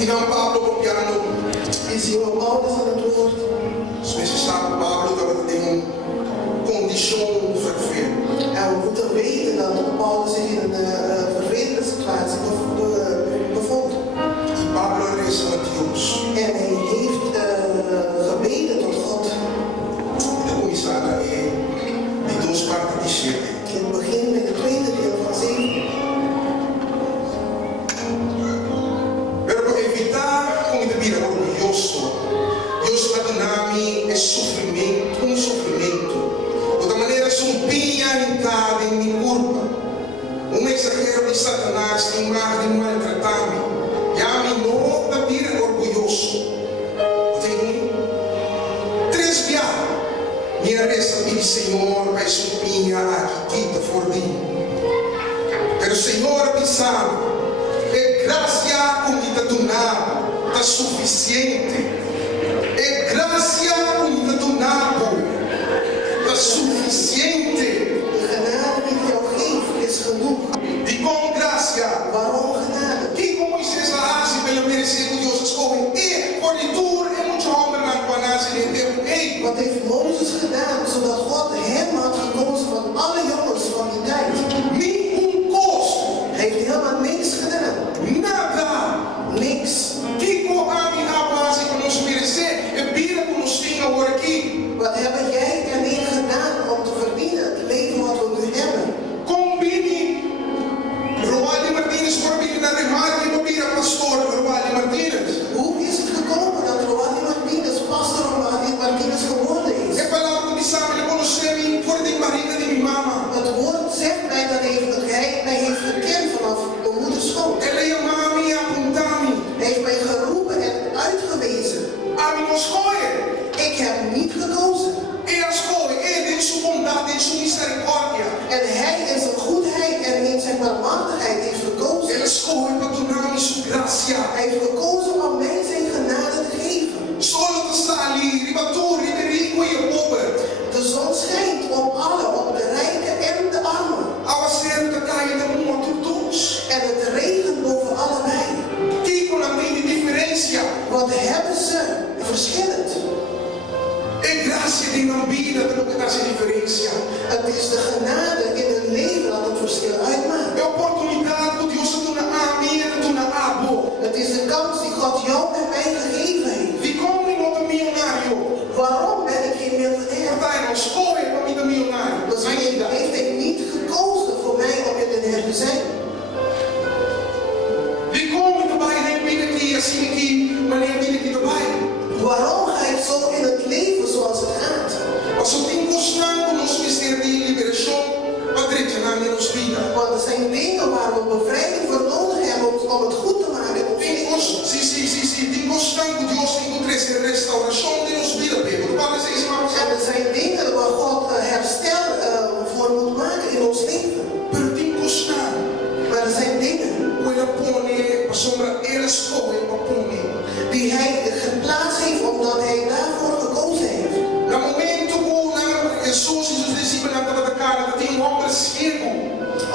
E não Pablo copiando. E zie we Paulus aan het woord. Zoals staat Pablo dat het in condition verveert. En we moeten weten dat Paulus zich in een vervelende situatie bevond. E Pablo reza a Deus. En hij heeft gebeden tot God. De comissária de 2 partes de 7. In het begin met het tweede deel van 7. Pero para evitar como de vida orgulhoso, Deus Adonai é sofrimento, sofrimento. De outra maneira, é pinha irritada em minha curva. Exagero de Satanás em lugar de maltratar-me. E a mim não da vida orgulhoso. Tem 3 viagens. Minha reza pede Senhor, vai supinha aqui, quita for mim. Pero Senhor, pensando, é graça como está donado, está suficiente. É graça como está donado, está suficiente. De genade die jou geeft is genoeg. E com graça, Waarom genade? que como Moisés hace pelo merecer que Deus escolhe, e por leitura é muito homem na guanase de Deus. Ei, Wat heeft Mozes gedaan zodat God hem had gekozen van alle jongens van die tijd? nenhum custo, Heeft hij helemaal niks gedaan. nada. Niks. Que com a minha base para nos merecer, é vida que nos tinha agora aqui. Wat hebben jij en ik gedaan om te verdienen het leven wat we nu hebben? Combine. Robaldi Martínez voor binnen naar de maat die papier pastor Robaldi Martínez. Hoe is het gekomen dat Roaldi Martinez pastor Roaldi Martinez geworden is? É palavra de sabe, ele conheceu voor de marido de minha mama. Het woord zegt mij dan even dat hij mij heeft gekend vanaf de moederschoot. Ele chamava me e apontava-me. Hij heeft mij geroepen en uitgewezen. A mim não escolhe. Ik heb niet gekozen. E a escolhe, em sua bondade, em sua misericórdia. En hij in zijn goedheid en in zijn barmhartigheid heeft gekozen. Ele escolhe para tornar-me sua graça. Hij heeft gekozen om mij zijn genade te geven. Solo te sali, ribaturi, de rico e o pobre. De zon schijnt op alle, op de rijken en de armen. Ao ser de caia de mundo a todos. En het regent boven allebei. Que com a minha diferença. Wat hebben ze verschillend? É graça de não vida que não faz diferença. Het is de genade in het leven dat het verschil uitmaakt. É a oportunidade que Deus te dá a mim e te dá a você. Het is de kans die God jou en mij gegeven heeft. De como não é milionário. Waarom ben ik geen miljonair? Porque não escolhe para mim de milionário. Misschien heeft hij niet gekozen voor mij om miljonair te zijn. De como tu vai vir aqui assim aqui, mas nem vir aqui do bairro. Waarom ga ik zo in het leven zoals het gaat? Als we in constante nos ministério de liberação, padre na nos vida. Want er zijn dingen waar we bevrijding voor nodig hebben om het goed te maken. De constante Deus tem que restauração de nos vida, Pedro. Pode ser isso, mas En er zijn dingen waar God herstel voor moet maken in ons leven. pero tem constante. Maar er zijn dingen Ela põe, a sombra, ela escolhe para põe. die hij geplaatst heeft omdat hij daarvoor gekozen heeft. No momento que Jesus e os discípulos estavam da cara, tinha homem cego.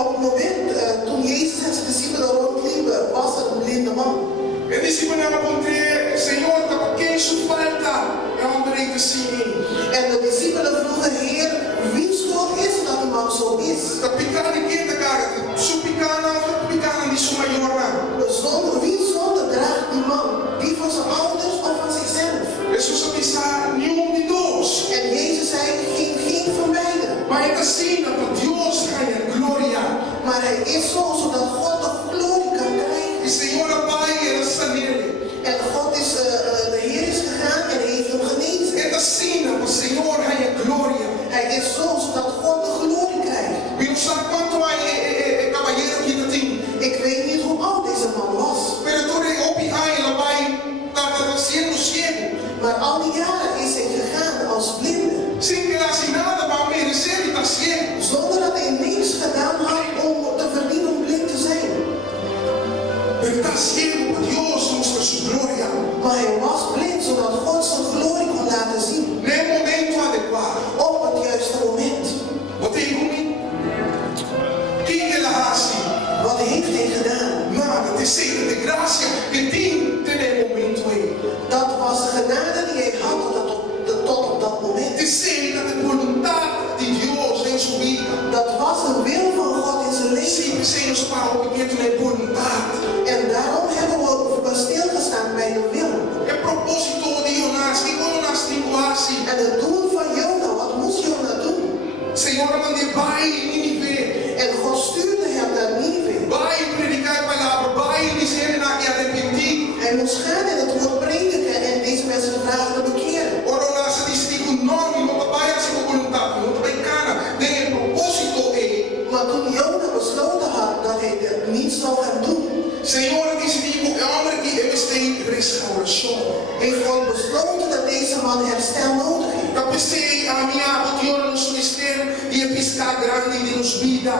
Op het moment toen Jezus en zijn discipelen rondliepen, was er een blinde man. E disse para ela, Senhor, para quem isso falta? É um direito assim. En de discipelen vroegen, Heer, wie schuld is dat de man zo is? Da picada de quem da cara? Su picada de sua maior. Zonder wie zonde draagt die man? Die van zijn ouders of van zichzelf? Jesus a pensar, nenhum de nós. En Jezus zei, geen van beiden. Mas é assim, para Deus ganha glória. Maar hij is zo, zodat God de glorie kan krijgen. E Senhor, Pai, ela está nele. En God is, de Heer is gegaan en heeft hem genezen. É assim, para o Senhor ganha glória. Hij is zo, zodat God de glorie krijgt. E não sabe quanto é cavalheiro que ainda tem. Ik weet niet hoe oud deze man was. Pero todo é opi ela vai tá sendo cego. Maar al die jaren is hij gegaan als blinde. Sem que ela assim nada para merecer e tá cego. Zonder dat hij niks gedaan had om te verdienen om blind te zijn. Pero tá cego para Deus mostra sua glória. Maar hij was blind zodat God zijn glorie kon laten zien. No momento adequado. Op het juiste moment. Wat tem comigo? Que ela assim? Wat heeft hij gedaan? Nada, te sei de graça que tem vida. Dat was de wil van God in zijn leven. Sempre sem nos parar o pequeno na vontade. En daarom hebben we stilgestaan bij de wil. É propósito de Jonas, e quando nós linguagem, En het doel van Jona, wat moest Jona doen? Senhor, mandei vai Nínive, En God stuurde hem naar Nineve. vai predicar a palavra, vai dizer na que arrepentir. Hij moest gaan en het woord prediken en deze mensen vragen te bekeren. Ora nós disse que o nome não vai assim com vontade, não vai cana, nem o propósito é. Maar toen Jona besloten had dat hij het niet zou gaan doen, Senhor, disse que é homem que eu estou restauração. heeft God besloten dat deze man herstel nodig heeft. Eu pensei a minha Deus nos ministério e a piscar grande de nos vida.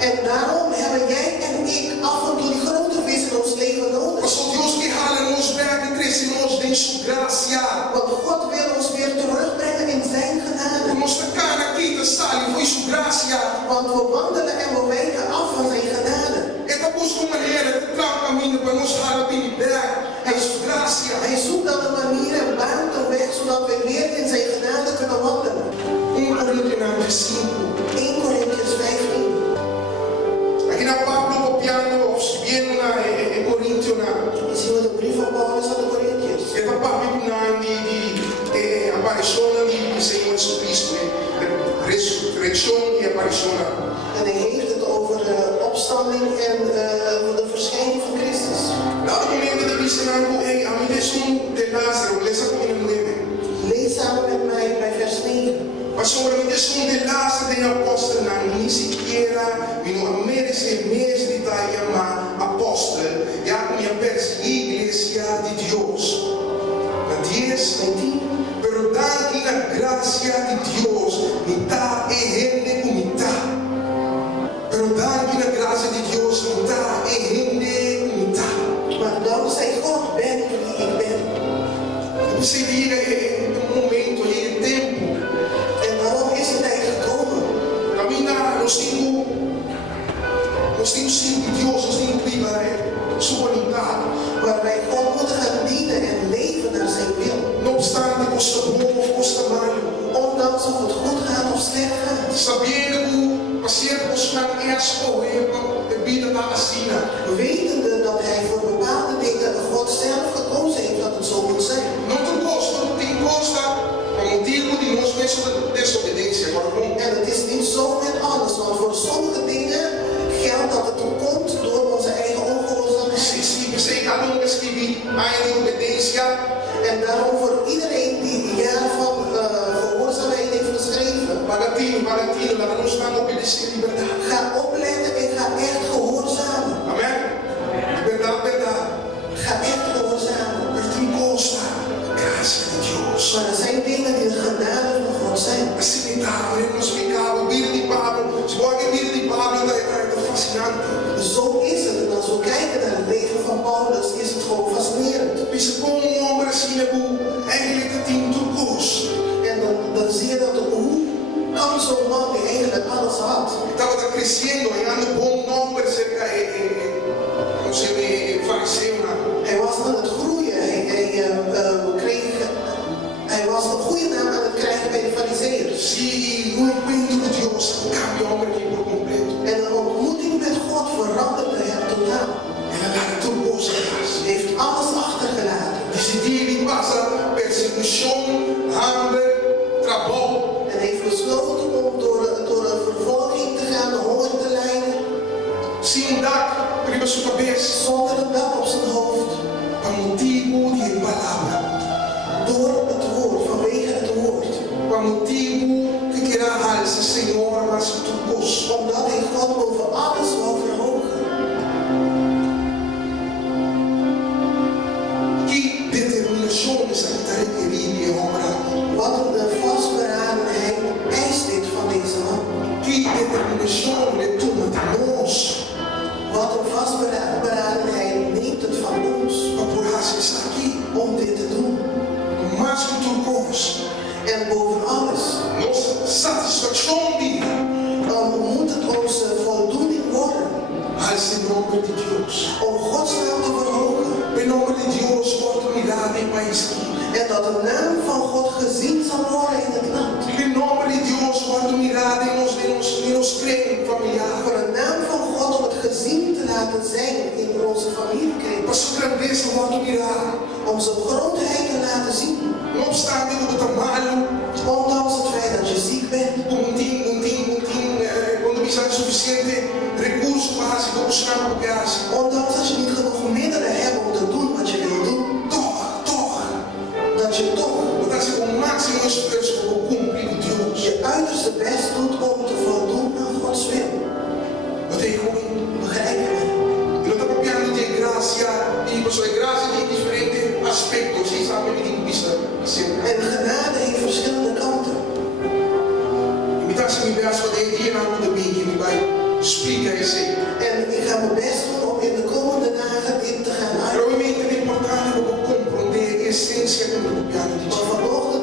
En daarom hebben jij en ik af en toe die grote vis in ons leven nodig. Mas o Deus que rala nos verga e cresce nos em sua graça. Want God wil ons weer terugbrengen in zijn genade. Nos cana aqui da sala foi sua graça. Want we wandelen en we wijken af van zijn genade. Esta busca uma maneira de trazer um caminho para nos ralar bem liberar. É sua graça. Hij zoekt dan een manier en baant een weg zodat we weer in zijn genade kunnen wandelen. 1 Coríntios 5. 1 Corinthians 15. Aqui na Pablo copiando, escrevendo na Coríntios na. Dan zien we de brief van Paulus aan de Corinthiërs. Esta Pablo na de aparição de Senhor Jesus Cristo, ressurreição e aparição. En hij heeft het over opstanding en de verschijning van Christus. Laat me momento de visionario, hey, a mí de Lázaro, lees como en el 9. Lees samen met mij bij vers 9. Mas sobre a missão de Lázaro de apóstolo, nem sequer vino a merecer mês de Itaiama apóstolo, já com a igreja de Deus. Na 10, 20, pero dan que na graça de Deus, ni tá e rende como tá. Pero dan que na graça de Deus, ni tá e rende como tá. Maar dankzij God ben ik wie ik ben. Você liga um momento aí, tempo. En waarom is de tijd gekomen? Caminhar, nós temos sim Deus, nós temos que viver sua vontade. Waar wij God moeten gaan dienen en leven naar zijn wil. Não obstante custa bom ou custa mal. Ondanks of het goed gaat of slecht gaat. Sabendo que passear por sua escolha a vida da assina. Wetende dat hij voor bepaalde dingen God zelf gekozen heeft dat het zo moet zijn. Não te custa, com motivo de nós mesmos desobediência. En het is niet zo met alles, want voor sommige dingen geldt dat het komt door onze eigen ongehoorzaamheid. Se você cada escrever ainda obediência. En daarom voor iedereen die de jaren van gehoorzaamheid heeft geschreven. Bagatino, laat ons gaan obedeceren liberdade. Ga opletten en ga echt gehoorzamen. Amen? Liberdade. Ga echt gehoorzamen. Mas tem costa, a graça de Deus. Maar er zijn dingen die de genade van God zijn. Assim não nos ficava, a vida de Pablo. Se pode a vida de Pablo é fascinante. Zo is het. En als we kijken naar het leven van Paulus, is het gewoon fascinerend. Pensa como homem assim, eigenlijk dat hij tudo gosto. En dan zie je dat hoe kan zo'n man die eigenlijk alles had. Estava crescendo, ganhando bom nome cerca como se fariseu. Hij was aan het groeien. Hij was een goede naam aan het krijgen bij de fariseërs. Se o encontro de Deus cambia o homem por completo. En een ontmoeting met God veranderde hem totaal. Ela larga tudo gosto. Hij heeft alles achtergelaten. Decidir e passa perseguição, hambre, trabalho. En heeft besloten om door een vervolging te gaan, de honger te lijden. Sem dar para sua cabeça. Zonder een dak op zijn hoofd. A motivo de palavra. Door het woord, vanwege het woord. A motivo que queira alça, Senhor, mas tu gosto. Omdat hij God boven alles wou verhogen. Que determinação essa que está requerida e obra. Wat een vastberadenheid eist dit van deze man. Que determinação le toma de nós. Wat een vastberadenheid neemt het van ons. Para por está aqui. Om dit te doen. Mais que tu gosto. En boven alles. Nossa satisfação divina. Dan moet het onze voldoening worden. Als em nome de Deus. Om Gods naam te verhogen. Em nome de Deus, oportunidade em país aqui. En dat de naam van God gezien zal worden in het land. Em nome de Deus, oportunidade em nos familiekring. para sua grandeza o admirar. Om zijn grootheid te laten zien. Não obstante o tamanho, Ondanks het feit dat je ziek bent. quando me sai suficiente recurso básico para chegar no gás. Ondanks dat je niet genoeg middelen hebt om te doen wat je wil doen. Toch. Dat je toch Vou dar o máximo esforço para cumprir com Deus. je uiterste best doet om te voldoen aan Gods wil. Wat é ruim? Begrijp je me? Eu estou copiando de graça e pessoal, graça tem diferentes aspectos. Vocês sabem que tem vista assim. En genade heeft verschillende kanten. Imitatie mijn best wat de hier aan de week in bij spreken en zeggen. En ik ga mijn best doen om in de komende dagen dit te gaan uit. Probabilmente é importante eu compreender a essência do piano de Maar vanochtend